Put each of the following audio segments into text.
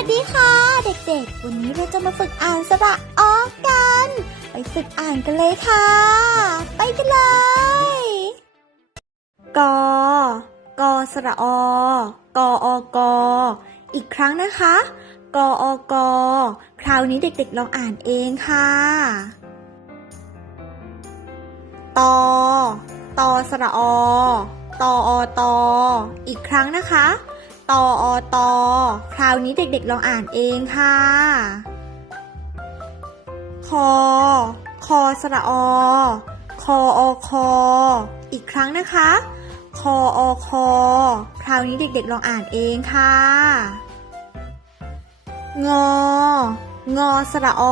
สดีค่ะ เด็กๆ วันนี้เราจะมาฝึกอ่านสระออกกัน ไปฝึกอ่านกันเลยค่ะ ไปกันเลย กอกอสระอกออกออีกครั้งนะคะ กออกอคราวนี้เด็กๆลองอ่านเองค่ะตอตอสระอตออตออีกครั้งนะคะ ตออตอคราวนี้เด็กๆลองอ่านเองค่ะ คอ คอสระอ คออคอ อีกครั้งนะคะ คออคอ คราวนี้เด็กๆลองอ่านเองค่ะ งอ งอสระอ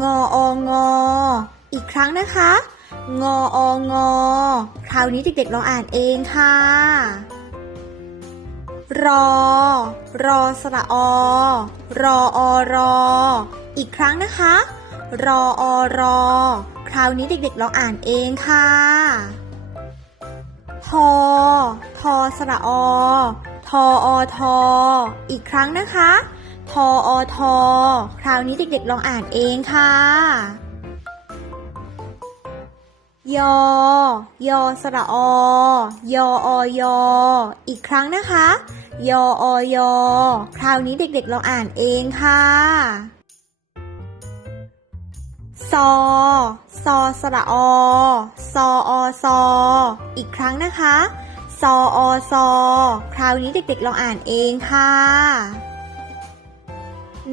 งอองอ อีกครั้งนะคะ งอองอ คราวนี้เด็กๆลองอ่านเองค่ะ รอ รอสระอ รออรอ อีกครั้งนะคะ รออรอ คราวนี้เด็กๆลองอ่านเองค่ะ ทอ ทอสระอ ทออทอ อีกครั้งนะคะ ทออทอ คราวนี้เด็กๆลองอ่านเองค่ะ ยอยอสระอยออยออีกครั้งนะคะ ยออยอคราวนี้เด็กๆลองอ่านเองค่ะซอซอสระอซออซออีกครั้งนะคะซออซอคราวนี้เด็กๆลองอ่านเองค่ะ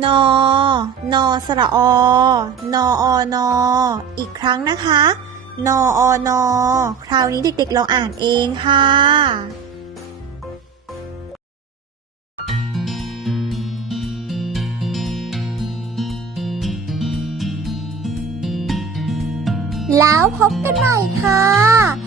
นอนอสระอนออนออีกครั้งนะคะ นออนอคราวนี้เด็กๆลองอ่านเองค่ะ แล้วพบกันใหม่ค่ะรักนะ